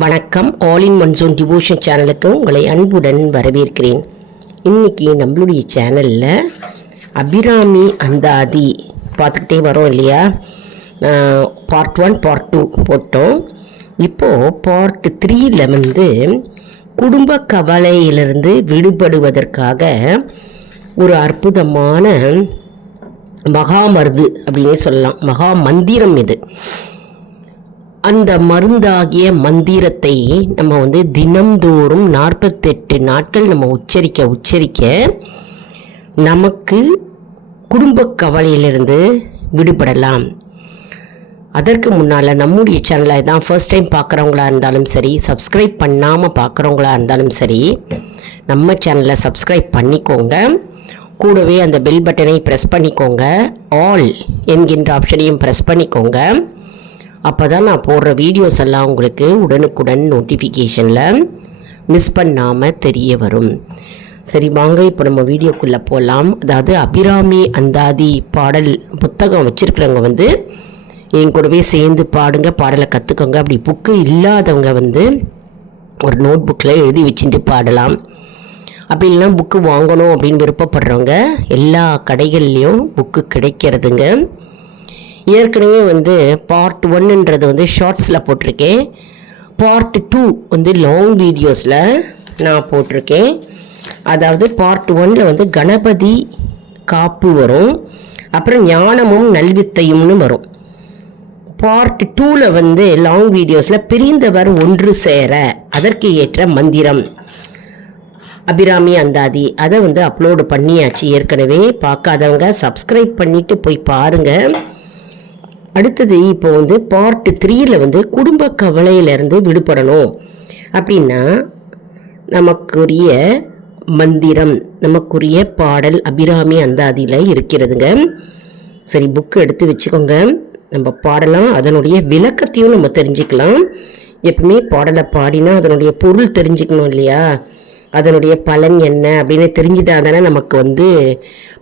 வணக்கம். All in one zone devotion சேனலுக்கு உங்களை அன்புடன் வரவேற்கிறேன். இன்றைக்கி நம்மளுடைய சேனலில் அபிராமி அந்தாதி பார்த்துக்கிட்டே வரோம் இல்லையா. பார்ட் 1 பார்ட் 2 போட்டோம். இப்போது பார்ட் 3ல் வந்து குடும்ப கவலையிலிருந்து விடுபடுவதற்காக ஒரு அற்புதமான மகாமருந்து அப்படின்னே சொல்லலாம், மகா மந்திரம் இது. அந்த மருந்தாகிய மந்திரத்தை நம்ம வந்து தினம்தோறும் 48 நாட்கள் நம்ம உச்சரிக்க நமக்கு குடும்ப கவலையிலிருந்து விடுபடலாம். அதற்கு முன்னால் நம்முடைய சேனலை தான் ஃபர்ஸ்ட் டைம் பார்க்குறவங்களா இருந்தாலும் சரி, சப்ஸ்கிரைப் பண்ணாமல் பார்க்குறவங்களா இருந்தாலும் சரி, நம்ம சேனலை சப்ஸ்கிரைப் பண்ணிக்கோங்க. கூடவே அந்த பெல் பட்டனை ப்ரெஸ் பண்ணிக்கோங்க. ஆல் என்கின்ற ஆப்ஷனையும் ப்ரெஸ் பண்ணிக்கோங்க. அப்போ தான் நான் போடுற வீடியோஸ் எல்லாம் உங்களுக்கு உடனுக்குடன் நோட்டிஃபிகேஷனில் மிஸ் பண்ணாமல் தெரிய வரும். சரி வாங்க, இப்போ நம்ம வீடியோக்குள்ளே போகலாம். அதாவது அபிராமி அந்தாதி பாடல் புத்தகம் வச்சுருக்கிறவங்க வந்து என் கூடவே சேர்ந்து பாடுங்க, பாடலை கற்றுக்கோங்க. அப்படி புக்கு இல்லாதவங்க வந்து ஒரு நோட் புக்கில் எழுதி வச்சுட்டு பாடலாம். அப்படி இல்லைனா புக்கு வாங்கணும் அப்படின்னு விருப்பப்படுறவங்க எல்லா கடைகள்லேயும் புக்கு கிடைக்கிறதுங்க. ஏற்கனவே வந்து பார்ட் 1ன்றது வந்து ஷார்ட்ஸில் போட்டிருக்கேன். பார்ட் 2 வந்து லாங் வீடியோஸில் நான் போட்டிருக்கேன். அதாவது பார்ட் 1ல் வந்து கணபதி காப்பு வரும், அப்புறம் ஞானமும் நல்வித்தையும்னு வரும். பார்ட் 2ல் வந்து லாங் வீடியோஸில் பிரிந்தவர் ஒன்று சேர அதற்கு ஏற்ற மந்திரம் அபிராமி அந்தாதி அதை வந்து அப்லோடு பண்ணியாச்சு. ஏற்கனவே பார்க்காதவங்க சப்ஸ்கிரைப் பண்ணிவிட்டு போய் பாருங்கள். அடுத்தது இப்போ வந்து பார்ட் 3ல் வந்து குடும்ப கவலையிலேருந்து விடுபடணும் அப்படின்னா நமக்குரிய மந்திரம், நமக்குரிய பாடல் அபிராமி அந்தாதியில் இருக்கிறதுங்க. சரி, புக்கு எடுத்து வச்சுக்கோங்க, நம்ம பாடலாம். அதனுடைய விளக்கத்தையும் நம்ம தெரிஞ்சுக்கலாம். எப்பவுமே பாடலை பாடினா அதனுடைய பொருள் தெரிஞ்சுக்கணும் இல்லையா, அதனுடைய பலன் என்ன அப்படின்னு தெரிஞ்சுட்டா தானே நமக்கு வந்து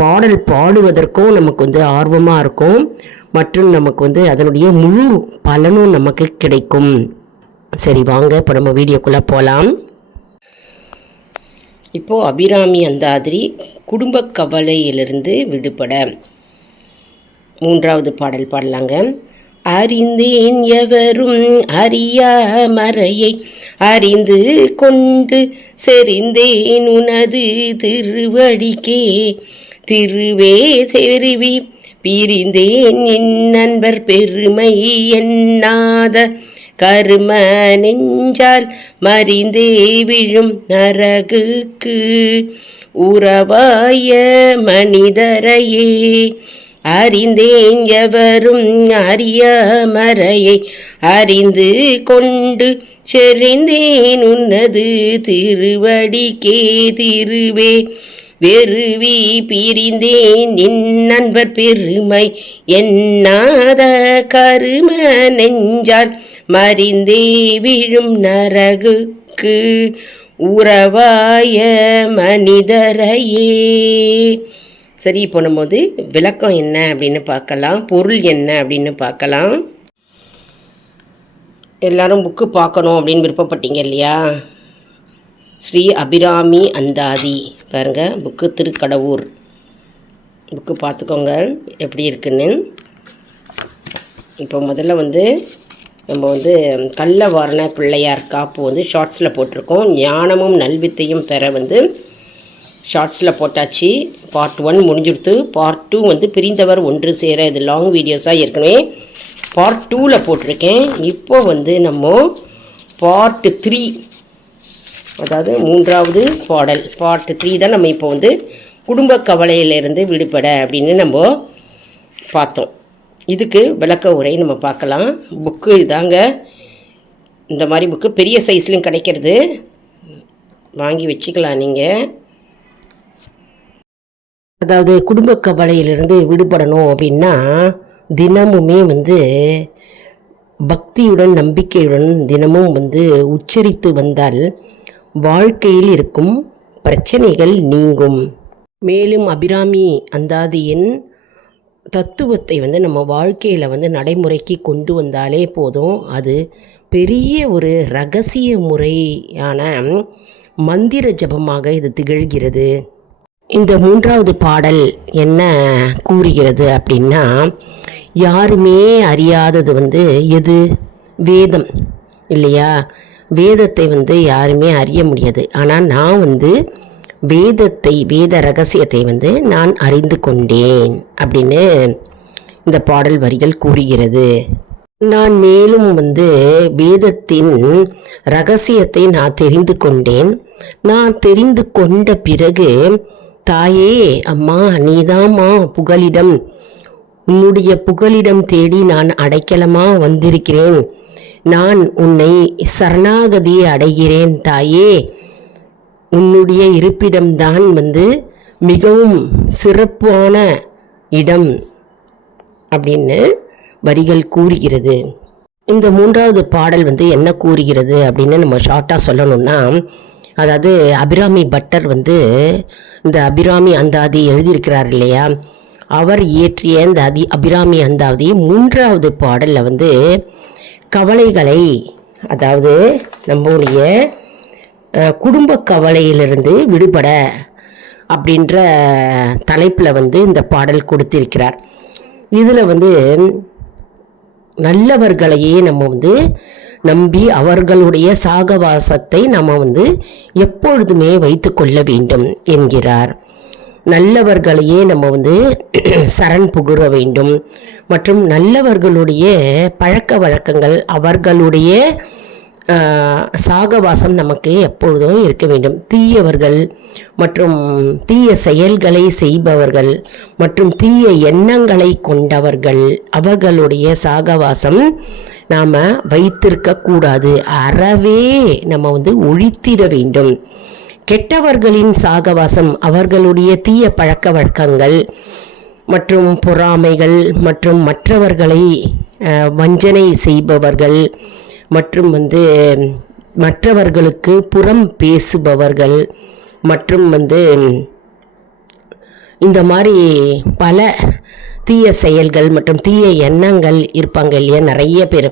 பாடல் பாடுவதற்கும் நமக்கு வந்து ஆர்வமாக இருக்கும், மற்றும் நமக்கு வந்து அதனுடைய முழு பலனும் நமக்கு கிடைக்கும். சரி வாங்க, இப்போ நம்ம வீடியோக்குள்ளே போகலாம். இப்போது அபிராமி அந்தாதி குடும்ப கவலையிலிருந்து விடுபட 3வது பாடல் பாடலாங்க. அறிந்தேன் எவரும் அறியா மறையை அறிந்து கொண்டு செறிந்தேன் உனது திருவடிக்கே திருவே செருவி பிரிந்தேன் என் நண்பர் பெருமை எண்ணாத கரும நெஞ்சால் மறிந்தே விழும் நரகுக்கு உறவாய மனிதரையே அறிந்தேன் எவரும் அறிய மறையை அறிந்து கொண்டு செறிந்தேன் உன்னது திருவடிக்கே திருவே வெறுவி பிரிந்தேன் என் நண்பர் பெருமை எண்ணாத கரும நெஞ்சால் மறிந்தே விழும் நரகுக்கு உறவாய மனிதரையே. சரி, இப்போ நம்ம வந்து விளக்கம் என்ன அப்படின்னு பார்க்கலாம், பொருள் என்ன அப்படின்னு பார்க்கலாம். எல்லாரும் புக்கு பார்க்கணும் அப்படின்னு விருப்பப்பட்டீங்க இல்லையா. ஸ்ரீ அபிராமி அந்தாதி பாருங்கள், புக்கு திருக்கடவுர் புக்கு பார்த்துக்கோங்க எப்படி இருக்குன்னு. இப்போ முதல்ல வந்து நம்ம வந்து கள்ளவாரண பிள்ளையார் காப்பு வந்து ஷார்ட்ஸில் போட்டிருக்கோம். ஞானமும் நல்வித்தையும் பெற வந்து ஷார்ட்ஸில் போட்டாச்சு. பார்ட் 1 முடிஞ்சுடுத்து. பார்ட் 2 வந்து பிரிந்தவர் ஒன்று சேர, இது லாங் வீடியோஸாக ஏற்கனவே பார்ட் 2ல் போட்டிருக்கேன். இப்போ வந்து நம்ம பார்ட் 3, அதாவது 3வது பாடல் பார்ட் 3 தான் நம்ம இப்போ வந்து குடும்ப கவலையிலிருந்து விடுபட அப்படின்னு நம்ம பார்த்தோம். இதுக்கு விளக்க உரை நம்ம பார்க்கலாம். புக்கு இதாங்க, இந்த மாதிரி புக்கு பெரிய சைஸ்லையும் கிடைக்கிறது, வாங்கி வச்சுக்கலாம் நீங்கள். அதாவது குடும்ப கவலையிலிருந்து விடுபடணும் அப்படின்னா தினமுமே வந்து பக்தியுடன் நம்பிக்கையுடன் தினமும் வந்து உச்சரித்து வந்தால் வாழ்க்கையில் இருக்கும் பிரச்சனைகள் நீங்கும். மேலும் அபிராமி அந்தாதியின் தத்துவத்தை வந்து நம்ம வாழ்க்கையில் வந்து நடைமுறைக்கு கொண்டு வந்தாலே போதும், அது பெரிய ஒரு இரகசிய முறையான மந்திர ஜபமாக இது திகழ்கிறது. இந்த 3வது பாடல் என்ன கூறுகிறது அப்படின்னா, யாருமே அறியாதது எது? வேதம் இல்லையா? வேதத்தை யாருமே அறிய முடியாது. ஆனால் நான் வேத ரகசியத்தை நான் அறிந்து கொண்டேன் அப்படின்னு இந்த பாடல் வரிகள் கூறுகிறது. நான் மேலும் வேதத்தின் ரகசியத்தை நான் தெரிந்து கொண்டேன். நான் தெரிந்து கொண்ட பிறகு, தாயே, அம்மா, நீதாம்மா புகலிடம், உன்னுடைய புகலிடம் தேடி நான் அடைக்கலமா வந்திருக்கிறேன். நான் உன்னை சரணாகதி அடைகிறேன் தாயே. உன்னுடைய இருப்பிடம்தான் மிகவும் சிறப்பான இடம் அப்படின்னு வரிகள் கூறுகிறது. இந்த 3வது பாடல் என்ன கூறுகிறது அப்படின்னு நம்ம ஷார்ட்டாக சொல்லணும்னா, அதாவது அபிராமி பட்டர் இந்த அபிராமி அந்தாதி எழுதியிருக்கிறார் இல்லையா, அவர் இயற்றிய இந்த அபிராமி அந்தாதி 3வது பாடலில் கவலைகளை, அதாவது நம்முடைய குடும்ப கவலையிலிருந்து விடுபட அப்படின்ற தலைப்பில் இந்த பாடல் கொடுத்திருக்கிறார். இதில் நல்லவர்களையே நம்ம நம்பி அவர்களுடைய சாகவாசத்தை நம்ம எப்பொழுதுமே வைத்து கொள்ள வேண்டும் என்கிறார். நல்லவர்களையே நம்ம சரண் புகுற வேண்டும் மற்றும் நல்லவர்களுடைய பழக்க வழக்கங்கள், அவர்களுடைய சாகவாசம் நமக்கு எப்பொழுதும் இருக்க வேண்டும். தீயவர்கள் மற்றும் தீய செயல்களை செய்பவர்கள் மற்றும் தீய எண்ணங்களை கொண்டவர்கள், அவர்களுடைய சாகவாசம் நாம் வைத்திருக்க கூடாது. அறவே நம்ம ஒழித்திட வேண்டும். கெட்டவர்களின் சாகவாசம், அவர்களுடைய தீய பழக்க வழக்கங்கள் மற்றும் பொறாமைகள் மற்றும் மற்றவர்களை வஞ்சனை செய்பவர்கள் மற்றும் மற்றவர்களுக்கு புறம் பேசுபவர்கள் மற்றும் இந்த மாதிரி பல தீய செயல்கள் மற்றும் தீய எண்ணங்கள் இருப்பாங்க இல்லையா, நிறைய பேர்.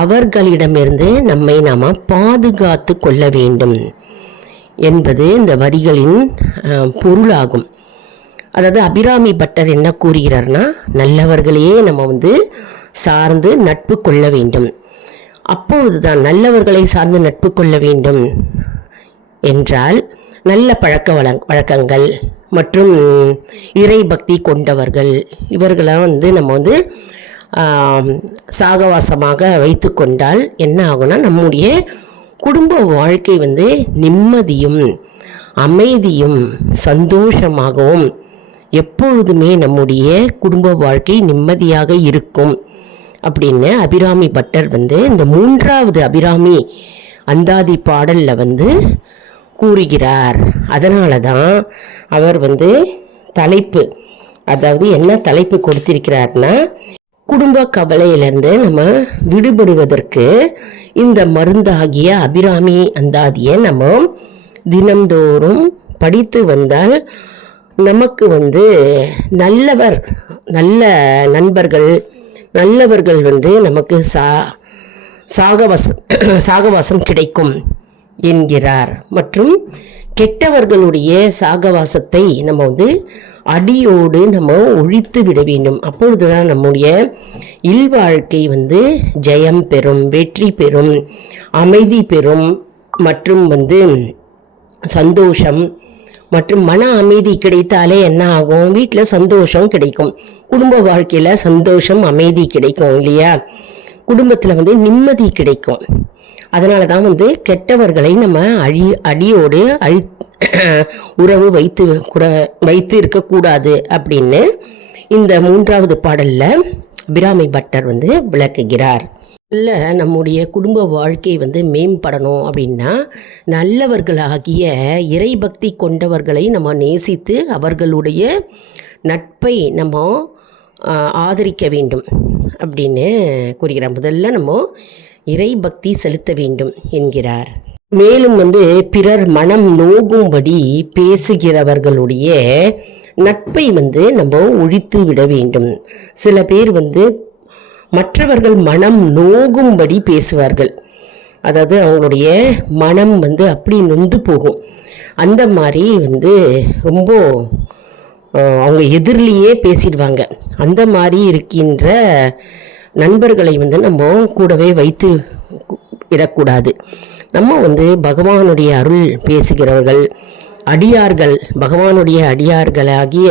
அவர்களிடமிருந்து நம்மை நாம் பாதுகாத்து கொள்ள வேண்டும் என்பது இந்த வரிகளின் பொருளாகும். அதாவது அபிராமி பட்டர் என்ன கூறுகிறார்னா, நல்லவர்களையே நம்ம சார்ந்து நட்பு கொள்ள வேண்டும். அப்பொழுதுதான் நல்லவர்களை சார்ந்து நட்பு கொள்ள வேண்டும் என்றால் நல்ல பழக்க வழக்கங்கள் மற்றும் இறை பக்தி கொண்டவர்கள், இவர்களாம் நம்ம சாகவாசமாக வைத்து கொண்டால் என்ன ஆகும்னா, நம்முடைய குடும்ப வாழ்க்கை நிம்மதியும் அமைதியும் சந்தோஷமாகவும் எப்பொழுதுமே நம்முடைய குடும்ப வாழ்க்கை நிம்மதியாக இருக்கும் அப்படின்னு அபிராமி பட்டர் இந்த 3வது அபிராமி அந்தாதி பாடலில் கூறுகிறார். அதனால தான் அவர் தலைப்பு, அதாவது என்ன தலைப்பு கொடுத்திருக்கிறார்னா, குடும்ப கவலையிலிருந்து நம்ம விடுபடுவதற்கு இந்த மருந்தாகிய அபிராமி அந்தாதியை நம்ம தினம்தோறும் படித்து வந்தால் நமக்கு நல்ல நண்பர்கள், நல்லவர்கள் நமக்கு சாகவாசம் கிடைக்கும் என்கிறார். மற்றும் கெட்டவர்களுடைய சாகவாசத்தை நம்ம அடியோடு நம்ம ஒழித்து விட வேண்டும். அப்பொழுதுதான் நம்முடைய இல்வாழ்க்கை ஜெயம் பெறும், வெற்றி பெறும், அமைதி பெறும் மற்றும் சந்தோஷம் மற்றும் மன அமைதி கிடைத்தாலே என்ன ஆகும்? வீட்டில் சந்தோஷம் கிடைக்கும், குடும்ப வாழ்க்கையில் சந்தோஷம் அமைதி கிடைக்கும் இல்லையா, குடும்பத்தில் நிம்மதி கிடைக்கும். அதனால தான் கெட்டவர்களை நம்ம அடியோடு உறவு வைத்து இருக்கக்கூடாது அப்படின்னு இந்த 3வது பாடலில் அபிராமி பட்டர் விளக்குகிறார். இல்லை, நம்முடைய குடும்ப வாழ்க்கை மேம்படணும் அப்படின்னா நல்லவர்களாகிய இறைபக்தி கொண்டவர்களை நம்ம நேசித்து அவர்களுடைய நட்பை நம்ம ஆதரிக்க வேண்டும் அப்படின்னு கூறுகிறார். முதல்ல நம்ம இறைபக்தி செலுத்த வேண்டும் என்கிறார். மேலும் பிறர் மனம் நோகும்படி பேசுகிறவர்களுடைய நட்பை நம்ம ஒழித்து விட வேண்டும். சில பேர் மற்றவர்கள் மனம் நோகும்படி பேசுவார்கள். அதாவது அவங்களுடைய மனம் வந்து அப்படி நொந்து போகும். அந்த மாதிரி வந்து ரொம்ப அவங்க எதிரிலேயே பேசிடுவாங்க. அந்த மாதிரி இருக்கின்ற நண்பர்களை வந்து நம்ம கூடவே வைத்து இடக்கூடாது. நம்ம வந்து பகவானுடைய அருள் பேசுகிறவர்கள், அடியார்கள், பகவானுடைய அடியார்களாகிய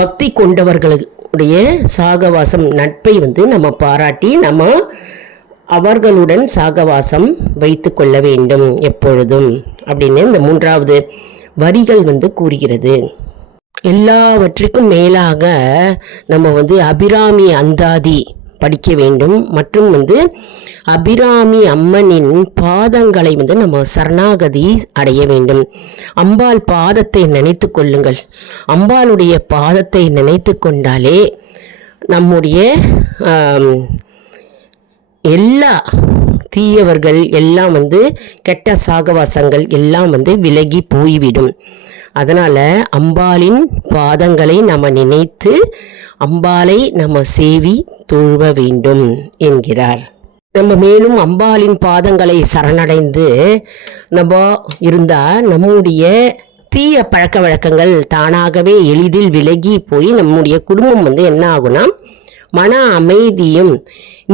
பக்தி கொண்டவர்களுடைய சாகவாசம் நட்பை வந்து நம்ம பாராட்டி நம்ம அவர்களுடன் சாகவாசம் வைத்து கொள்ள வேண்டும் எப்பொழுதும் அப்படின்னு இந்த 3வது வரிகள் வந்து கூறுகிறது. எல்லாவற்றுக்கும் மேலாக நம்ம வந்து அபிராமி அந்தாதி படிக்க வேண்டும். மற்றும் வந்து அபிராமி அம்மனின் பாதங்களை வந்து நம்ம சரணாகதி அடைய வேண்டும். அம்பாள் பாதத்தை நினைத்து கொள்ளுங்கள். அம்பாளுடைய பாதத்தை நினைத்து கொண்டாலே நம்முடைய எல்லா தீயவர்கள் எல்லாம் வந்து கெட்ட சாகவாசங்கள் எல்லாம் வந்து விலகி போய்விடும். அதனால் அம்பாளின் பாதங்களை நம்ம நினைத்து அம்பாளை நம்ம சேவி தொழுவ வேண்டும் என்கிறார். நம்ம மேலும் அம்பாளின் பாதங்களை சரணடைந்து நம்ம இருந்தால் நம்முடைய தீய பழக்க வழக்கங்கள் தானாகவே எளிதில் விலகி போய் நம்முடைய குடும்பம் வந்து என்ன ஆகும்னா மன அமைதியும்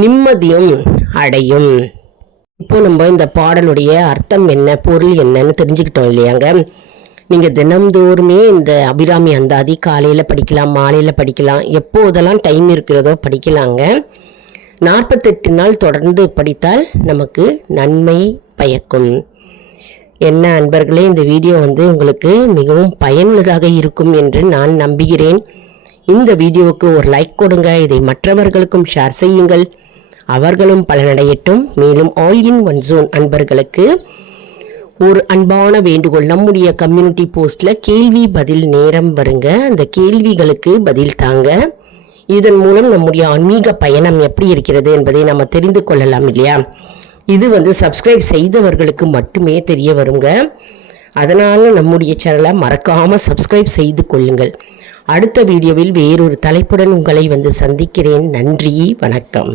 நிம்மதியும் அடையும். இப்போ நம்ம இந்த பாடலுடைய அர்த்தம் என்ன, பொருள் என்னன்னு தெரிஞ்சுக்கிட்டோம் இல்லையாங்க. நீங்கள் தினம்தோறுமே இந்த அபிராமி அந்தாதி காலையில் படிக்கலாம், மாலையில் படிக்கலாம், எப்போதெல்லாம் டைம் இருக்கிறதோ படிக்கலாங்க. 48 நாள் தொடர்ந்து படித்தால் நமக்கு நன்மை பயக்கும். என்ன அன்பர்களே, இந்த வீடியோ வந்து உங்களுக்கு மிகவும் பயனுள்ளதாக இருக்கும் என்று நான் நம்புகிறேன். இந்த வீடியோவுக்கு ஒரு லைக் கொடுங்க. இதை மற்றவர்களுக்கும் ஷேர் செய்யுங்கள், அவர்களும் பலனடையட்டும். மேலும் ஆல் இன் ஒன் ஜோன் அன்பர்களுக்கு ஒரு அன்பான வேண்டுகோள், நம்முடைய கம்யூனிட்டி போஸ்டில் கேள்வி பதில் நேரம் வருங்க. அந்த கேள்விகளுக்கு பதில் தாங்க. இதன் மூலம் நம்முடைய ஆன்மீக பயணம் எப்படி இருக்கிறது என்பதை நம்ம தெரிந்து கொள்ளலாம் இல்லையா. இது வந்து சப்ஸ்கிரைப் செய்தவர்களுக்கு மட்டுமே தெரிய வருங்க. அதனால் நம்முடைய சேனலை மறக்காமல் சப்ஸ்கிரைப் செய்து கொள்ளுங்கள். அடுத்த வீடியோவில் வேறொரு தலைப்புடன் உங்களை வந்து சந்திக்கிறேன். நன்றி, வணக்கம்.